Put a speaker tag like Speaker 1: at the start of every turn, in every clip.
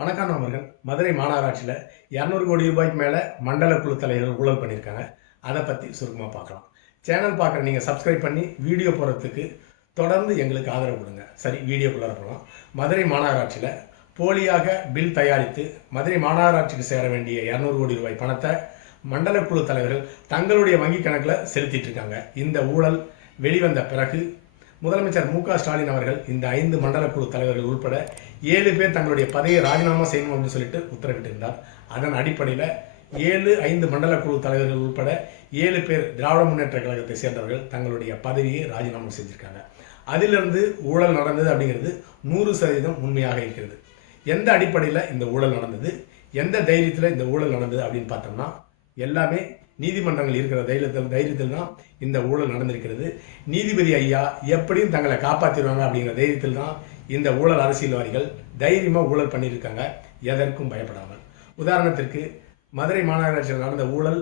Speaker 1: வணக்கம் அவர்கள் மதுரை மாநகராட்சியில் இரநூறு கோடி ரூபாய்க்கு மேலே மண்டல குழு தலைவர்கள் ஊழல் பண்ணியிருக்காங்க. அதை பற்றி சுருக்கமாக பார்க்கலாம். சேனல் பார்க்குற நீங்கள் சப்ஸ்கிரைப் பண்ணி வீடியோ போடுறதுக்கு தொடர்ந்து எங்களுக்கு ஆதரவு கொடுங்க. சரி வீடியோக்குள்ளே போகலாம். மதுரை மாநகராட்சியில் போலியாக பில் தயாரித்து மதுரை மாநகராட்சிக்கு சேர வேண்டிய இரநூறு கோடி ரூபாய் பணத்தை மண்டல குழு தலைவர்கள் தங்களுடைய வங்கி கணக்கில் செலுத்திட்டு இருக்காங்க. இந்த ஊழல் வெளிவந்த பிறகு முதலமைச்சர் மு க ஸ்டாலின் அவர்கள் இந்த ஐந்து மண்டல குழு தலைவர்கள் உட்பட ஏழு பேர் தங்களுடைய பதவியை ராஜினாமா செய்யணும் அப்படின்னு சொல்லிட்டு உத்தரவிட்டிருந்தார். அதன் அடிப்படையில் ஏழு ஐந்து மண்டல குழு தலைவர்கள் உட்பட ஏழு பேர் திராவிட முன்னேற்ற கழகத்தை சேர்ந்தவர்கள் தங்களுடைய பதவியை ராஜினாமா செஞ்சுருக்காங்க. அதிலிருந்து ஊழல் நடந்தது அப்படிங்கிறது நூறு சதவீதம் உண்மையாக இருக்கிறது. எந்த அடிப்படையில் இந்த ஊழல் நடந்தது? எந்த தைரியத்தில் இந்த ஊழல் நடந்தது அப்படின்னு பார்த்தோம்னா எல்லாமே நீதிமன்றங்கள் இருக்கிற தைரியத்தில் தைரியத்தில் தான் இந்த ஊழல் நடந்திருக்கிறது. நீதிபதி ஐயா எப்படியும் தங்களை காப்பாற்றிடுவாங்க அப்படிங்கிற தைரியத்தில் தான் இந்த ஊழல் அரசியல்வாதிகள் தைரியமாக ஊழல் பண்ணியிருக்காங்க எதற்கும் பயப்படாமல். உதாரணத்திற்கு மதுரை மாநகராட்சியில் நடந்த ஊழல்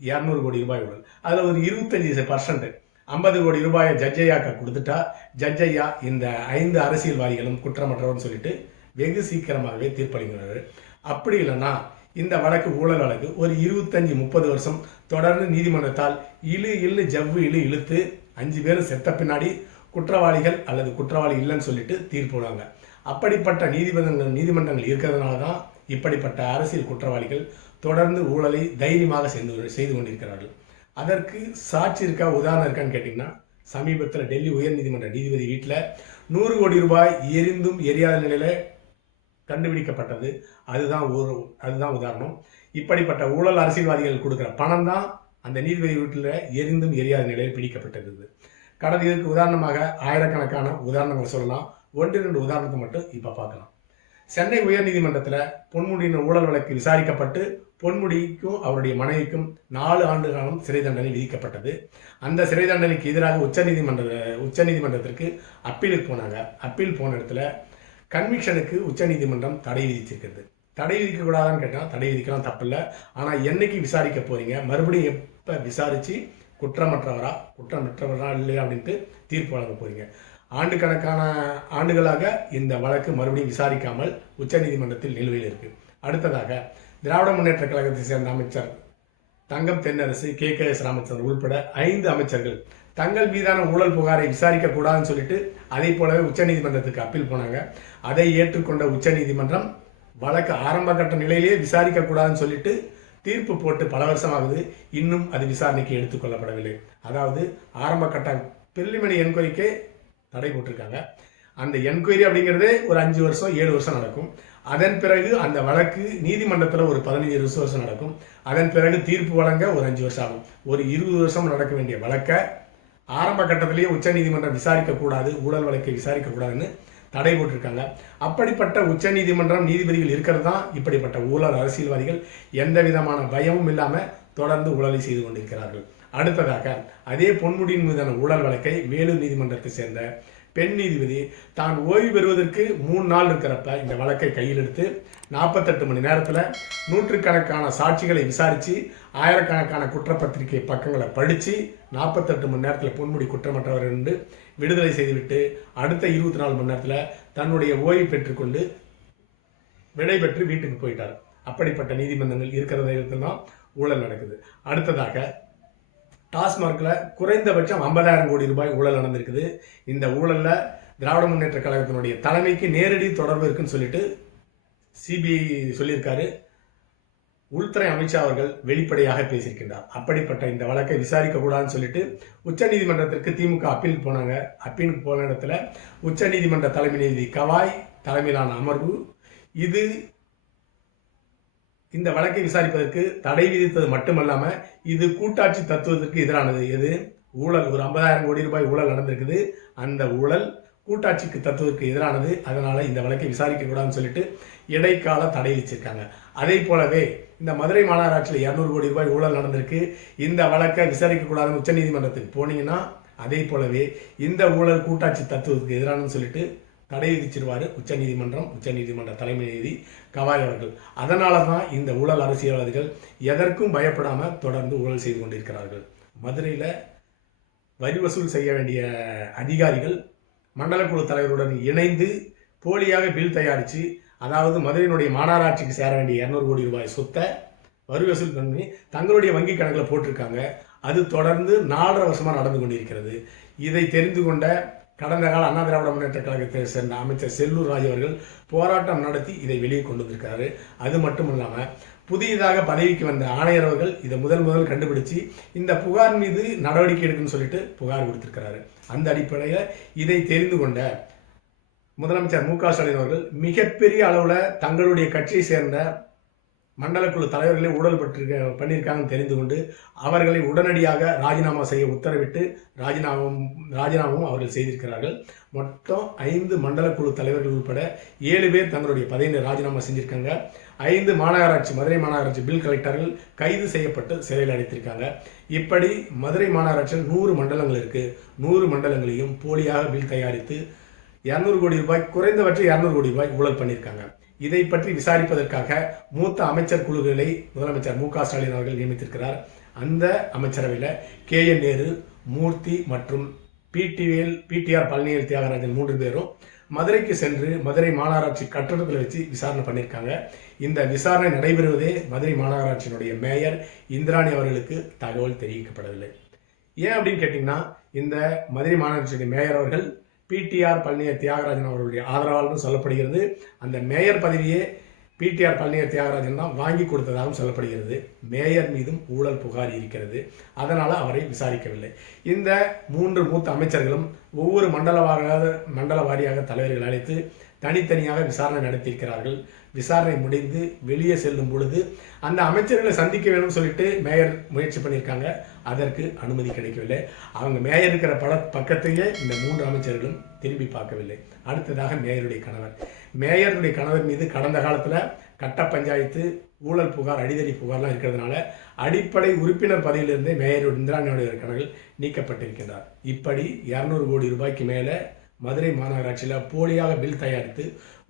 Speaker 1: இரநூறு கோடி ரூபாய் ஊழல். அதில் ஒரு இருபத்தஞ்சி பர்சன்ட் ஐம்பது கோடி ரூபாயை ஜட்ஜையாக்க கொடுத்துட்டா ஜட்ஜையா இந்த ஐந்து அரசியல்வாதிகளும் குற்றமற்றவர்னு சொல்லிட்டு வெகு சீக்கிரமாகவே தீர்ப்பளிக்கிறார். அப்படி இல்லைன்னா இந்த வழக்கு ஊழல் வழக்கு ஒரு இருபத்தஞ்சி முப்பது வருஷம் தொடர்ந்து நீதிமன்றத்தால் இழு இழு ஜவ்வு இழு இழுத்து அஞ்சு பேரும் செத்த பின்னாடி குற்றவாளிகள் அல்லது குற்றவாளி இல்லைன்னு சொல்லிட்டு தீர்ப்பு அப்படிப்பட்ட நீதிபதிகள் நீதிமன்றங்கள் இருக்கிறதுனால தான் இப்படிப்பட்ட அரசியல் குற்றவாளிகள் தொடர்ந்து ஊழலை தைரியமாக செய்து செய்து கொண்டிருக்கிறார்கள். அதற்கு சாட்சி இருக்கா உதாரணம் இருக்கான்னு கேட்டிங்கன்னா சமீபத்தில் டெல்லி உயர்நீதிமன்ற நீதிபதி வீட்டில் நூறு கோடி ரூபாய் எரிந்தும் எரியாத நிலையில் கண்டுபிடிக்கப்பட்டது. அதுதான் ஒரு அதுதான் உதாரணம். இப்படிப்பட்ட ஊழல் அரசியல்வாதிகள் கொடுக்குற பணம் தான் அந்த நீதிபதி வீட்டில் எரிந்தும் எரியாத நிலையில் பிடிக்கப்பட்டிருந்தது. கடந்த இதற்கு உதாரணமாக ஆயிரக்கணக்கான உதாரணங்கள் சொல்லலாம். ஒன்று ரெண்டு உதாரணத்தை மட்டும் இப்போ பார்க்கலாம். சென்னை உயர்நீதிமன்றத்தில் பொன்முடியின் ஊழல் வழக்கு விசாரிக்கப்பட்டு பொன்முடிக்கும் அவருடைய மனைவிக்கும் நாலு ஆண்டு காலம் சிறை தண்டனை விதிக்கப்பட்டது. அந்த சிறை தண்டனைக்கு எதிராக உச்சநீதிமன்ற உச்சநீதிமன்றத்திற்கு அப்பீலுக்கு போனாங்க. அப்பீல் போன இடத்துல கன்விக்ஷனுக்கு உச்சநீதிமன்றம் தடை விதிச்சிருக்கிறது. தடை விதிக்கக்கூடாதான்னு கேட்டால் தடை விதிக்கலாம் தப்பில்லை. ஆனால் என்னைக்கு விசாரிக்க போகிறீங்க மறுபடியும் எப்போ விசாரித்து குற்றமற்றவரா? குற்றமற்றவரா இல்லையா அப்படின்ட்டு தீர்ப்பு வழங்க போறீங்க. ஆண்டுக்கணக்கான ஆண்டுகளாக இந்த வழக்கு மறுபடியும் விசாரிக்காமல் உச்சநீதிமன்றத்தில் நிலுவையில் இருக்கு. அடுத்ததாக திராவிட முன்னேற்ற கழகத்தை சேர்ந்த அமைச்சர் Thangam Thennarasu K. K. S. Ramachandran உள்பட ஐந்து அமைச்சர்கள் தங்கள் மீதான ஊழல் புகாரை விசாரிக்க கூடாதுன்னு சொல்லிட்டு அதை போலவே உச்சநீதிமன்றத்துக்கு அப்பீல் போனாங்க. அதை ஏற்றுக்கொண்ட உச்சநீதிமன்றம் வழக்கு ஆரம்ப கட்ட நிலையிலேயே விசாரிக்க கூடாதுன்னு சொல்லிட்டு தீர்ப்பு போட்டு பல வருஷமாகுது. இன்னும் அது விசாரணைக்கு எடுத்துக்கொள்ளப்படவில்லை. அதாவது ஆரம்ப கட்ட பிரிலிமினரி என்கொயரிக்கே தடை போட்டிருக்காங்க. அந்த என்கொயரி அப்படிங்கிறதே ஒரு அஞ்சு வருஷம் ஏழு வருஷம் நடக்கும். அதன் பிறகு அந்த வழக்கு நீதிமன்றத்தில் ஒரு பதினஞ்சு இருபது வருஷம் நடக்கும். அதன் பிறகு தீர்ப்பு வழங்க ஒரு அஞ்சு வருஷம் ஆகும். ஒரு இருபது வருஷம் நடக்க வேண்டிய வழக்கை ஆரம்ப கட்டத்திலேயே உச்சநீதிமன்றம் விசாரிக்கக்கூடாது ஊழல் வழக்கை விசாரிக்கக்கூடாதுன்னு தடை போட்டிருக்காங்க. அப்படிப்பட்ட உச்சநீதிமன்றம் நீதிபதிகள் இருக்கிறது தான் இப்படிப்பட்ட ஊழல் அரசியல்வாதிகள் எந்த விதமான பயமும் இல்லாமல் தொடர்ந்து ஊழலை செய்து கொண்டிருக்கிறார்கள். அடுத்ததாக அதே பொன்முடியின் மீதான ஊழல் வழக்கை வேலூர் நீதிமன்றத்தை சேர்ந்த பெண் நீதிபதி தான் ஓய்வு பெறுவதற்கு மூணு நாள் இருக்கிறப்ப இந்த வழக்கை கையில் எடுத்து நாற்பத்தெட்டு மணி நேரத்தில் நூற்றுக்கணக்கான சாட்சிகளை விசாரித்து ஆயிரக்கணக்கான குற்றப்பத்திரிகை பக்கங்களை படித்து நாற்பத்தெட்டு மணி நேரத்தில் பொன்முடி குற்றமற்றவர் என்று விடுதலை செய்துவிட்டு அடுத்த இருபத்தி நாலு மணி நேரத்தில் தன்னுடைய ஓய்வு பெற்றுக்கொண்டு விடைபெற்று வீட்டுக்கு போயிட்டார். அப்படிப்பட்ட நீதிமன்றங்கள் இருக்கிற தைரியத்தில் தான் ஊழல் நடக்குது. அடுத்ததாக டாஸ்மார்க்கில் குறைந்தபட்சம் ஐம்பதாயிரம் கோடி ரூபாய் ஊழல் நடந்திருக்குது. இந்த ஊழலில் திராவிட முன்னேற்ற கழகத்தினுடைய தலைமைக்கு நேரடி தொடர்பு இருக்குன்னு சொல்லிட்டு சிபிஐ சொல்லியிருக்காரு. உள்துறை அமைச்சர் அவர்கள் வெளிப்படையாக பேசியிருக்கின்றார். அப்படிப்பட்ட இந்த வழக்கை விசாரிக்க கூடாதுன்னு சொல்லிட்டு உச்சநீதிமன்றத்திற்கு திமுக அப்பீல் போனாங்க. அப்பீலுக்கு போன இடத்துல உச்சநீதிமன்ற தலைமை நீதி கவாய் தலைமையிலான அமர்வு இது இந்த வழக்கை விசாரிப்பதற்கு தடை விதித்தது மட்டுமல்லாமல் இது கூட்டாட்சி தத்துவத்திற்கு எதிரானது. எது? ஊழல். ஒரு ஐம்பதாயிரம் கோடி ரூபாய் ஊழல் நடந்திருக்குது. அந்த ஊழல் கூட்டாட்சிக்கு தத்துவத்திற்கு எதிரானது. அதனால் இந்த வழக்கை விசாரிக்க கூடாதுன்னு சொல்லிட்டு இடைக்கால தடை விதிச்சிருக்காங்க. அதே போலவே இந்த மதுரை மாநகராட்சியில் இரநூறு கோடி ரூபாய் ஊழல் நடந்திருக்கு. இந்த வழக்கை விசாரிக்க கூடாதுன்னு உச்சநீதிமன்றத்துக்கு போனீங்கன்னா அதே போலவே இந்த ஊழல் கூட்டாட்சி தத்துவத்துக்கு எதிரானு சொல்லிட்டு தடை விதிச்சிருவார் உச்சநீதிமன்றம் உச்சநீதிமன்ற தலைமை நீதி கவாய் அவர்கள். அதனால தான் இந்த ஊழல் அரசியல்வாதிகள் எதற்கும் பயப்படாமல் தொடர்ந்து ஊழல் செய்து கொண்டிருக்கிறார்கள். மதுரையில் வரி வசூல் செய்ய வேண்டிய அதிகாரிகள் மண்டலக்குழு தலைவருடன் இணைந்து போலியாக பில் தயாரித்து அதாவது மதுரையினுடைய மாநகராட்சிக்கு சேர வேண்டிய இரநூறு கோடி ரூபாய் சொத்தை வரி வசூல் பண்ணி தங்களுடைய வங்கி கணக்கில் போட்டிருக்காங்க. அது தொடர்ந்து நாலரை வருஷமாக நடந்து கொண்டிருக்கிறது. இதை தெரிந்து கொண்ட கடந்த கால அண்ணா திராவிட முன்னேற்ற கழகத்தை சேர்ந்த அமைச்சர் செல்லூர் ராஜ் அவர்கள் போராட்டம் நடத்தி இதை வெளியே கொண்டு வந்திருக்காரு அது மட்டும் இல்லாமல் புதியதாக பதவிக்கு வந்த ஆணையர் அவர்கள் இதை முதல் முதல் கண்டுபிடிச்சு இந்த புகார் மீது நடவடிக்கை எடுக்குன்னு சொல்லிட்டு புகார் கொடுத்திருக்கிறாரு. அந்த அடிப்படையில் இதை தெரிந்து கொண்ட முதலமைச்சர் மு க ஸ்டாலின் அவர்கள் மிகப்பெரிய அளவில் தங்களுடைய கட்சியை சேர்ந்த மண்டல குழு ஊழல் பற்றிருக்க பண்ணியிருக்காங்கன்னு தெரிந்து கொண்டு அவர்களை உடனடியாக ராஜினாமா செய்ய உத்தரவிட்டு ராஜினாமாவும் ராஜினாமாவும் அவர்கள் செய்திருக்கிறார்கள். மொத்தம் ஐந்து மண்டல குழு தலைவர்கள் உட்பட ஏழு பேர் தங்களுடைய பதவியை ராஜினாமா செஞ்சுருக்காங்க. ஐந்து மாநகராட்சி மதுரை மாநகராட்சி பில் கலெக்டர்கள் கைது செய்யப்பட்டு சிறையில் அடைத்திருக்காங்க. இப்படி மதுரை மாநகராட்சியில் நூறு மண்டலங்கள் இருக்குது நூறு மண்டலங்களையும் போலியாக பில் தயாரித்து இரநூறு கோடி ரூபாய் குறைந்தபட்சம் இரநூறு கோடி ரூபாய் ஊழல் பண்ணியிருக்காங்க. இதை பற்றி விசாரிப்பதற்காக மூத்த அமைச்சர் குழுக்களை முதலமைச்சர் மு க ஸ்டாலின் அவர்கள் நியமித்திருக்கிறார். அந்த அமைச்சரவையில் கே என் நேரு மூர்த்தி மற்றும் பிடிவிஎல் பிடிஆர் பழனியல் தியாகராஜன் மூன்று பேரும் மதுரைக்கு சென்று மதுரை மாநகராட்சி கட்டடத்தில் வச்சு விசாரணை பண்ணியிருக்காங்க இந்த விசாரணை நடைபெறுவதே மதுரை மாநகராட்சியினுடைய மேயர் இந்திராணி அவர்களுக்கு தகவல் தெரிவிக்கப்படவில்லை. ஏன் அப்படின்னு கேட்டிங்கன்னா இந்த மதுரை மாநகராட்சியுடைய மேயர் அவர்கள் பிடிஆர் பழனியர் தியாகராஜன் அவர்களுடைய ஆதரவாளர்னு சொல்லப்படுகிறது. அந்த மேயர் பதவியே பிடிஆர் பழனியர் தியாகராஜன் தான் வாங்கி கொடுத்ததாகவும் சொல்லப்படுகிறது. மேயர் மீதும் ஊழல் புகார் இருக்கிறது. அதனால் அவரை விசாரிக்கவில்லை. இந்த மூன்று மூத்த அமைச்சர்களும் ஒவ்வொரு மண்டல வாரியாக மண்டல வாரியாக தலைவர்கள் அழைத்து தனித்தனியாக விசாரணை நடத்தியிருக்கிறார்கள். விசாரணை முடிந்து வெளியே செல்லும் பொழுது அந்த அமைச்சர்களை சந்திக்க வேணும்னு சொல்லிட்டு மேயர் முயற்சி பண்ணியிருக்காங்க. அதற்கு அனுமதி கிடைக்கவில்லை. அவங்க மேயர் இருக்கிற பல பக்கத்தையே இந்த மூன்று அமைச்சர்களும் திரும்பி பார்க்கவில்லை. அடுத்ததாக மேயருடைய கணவர். மேயருடைய கணவர் மீது கடந்த காலத்தில் கட்ட பஞ்சாயத்து ஊழல் புகார் அடிதடி புகார்லாம் இருக்கிறதுனால அடிப்படை உறுப்பினர் பதவியிலிருந்தே மேயர் இந்திராணியோடைய கணக்கில் நீக்கப்பட்டிருக்கிறார் இப்படி இரநூறு கோடி ரூபாய்க்கு மேலே மதுரை மாநகராட்சியில் போலியாக பில் தயாரித்து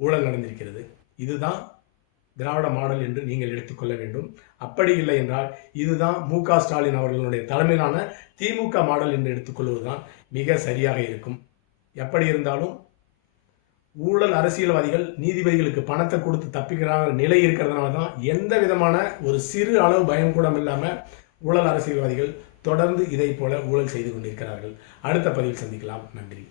Speaker 1: ஊழல் நடந்திருக்கிறது. இதுதான் திராவிட மாடல் என்று நீங்கள் எடுத்துக்கொள்ள வேண்டும். அப்படி இல்லை என்றால் இதுதான் மு க ஸ்டாலின் அவர்களுடைய தலைமையிலான திமுக மாடல் என்று எடுத்துக்கொள்வதுதான் மிக சரியாக இருக்கும். எப்படி இருந்தாலும் ஊழல் அரசியல்வாதிகள் நீதிபதிகளுக்கு பணத்தை கொடுத்து தப்பிக்கிறாங்க நிலை இருக்கிறதுனால தான் எந்த விதமான ஒரு சிறு அளவு பயம் கூட இல்லாமல் ஊழல் அரசியல்வாதிகள் தொடர்ந்து இதை போல ஊழல் செய்து கொண்டிருக்கிறார்கள். அடுத்த பதிவில் சந்திக்கலாம். நன்றி.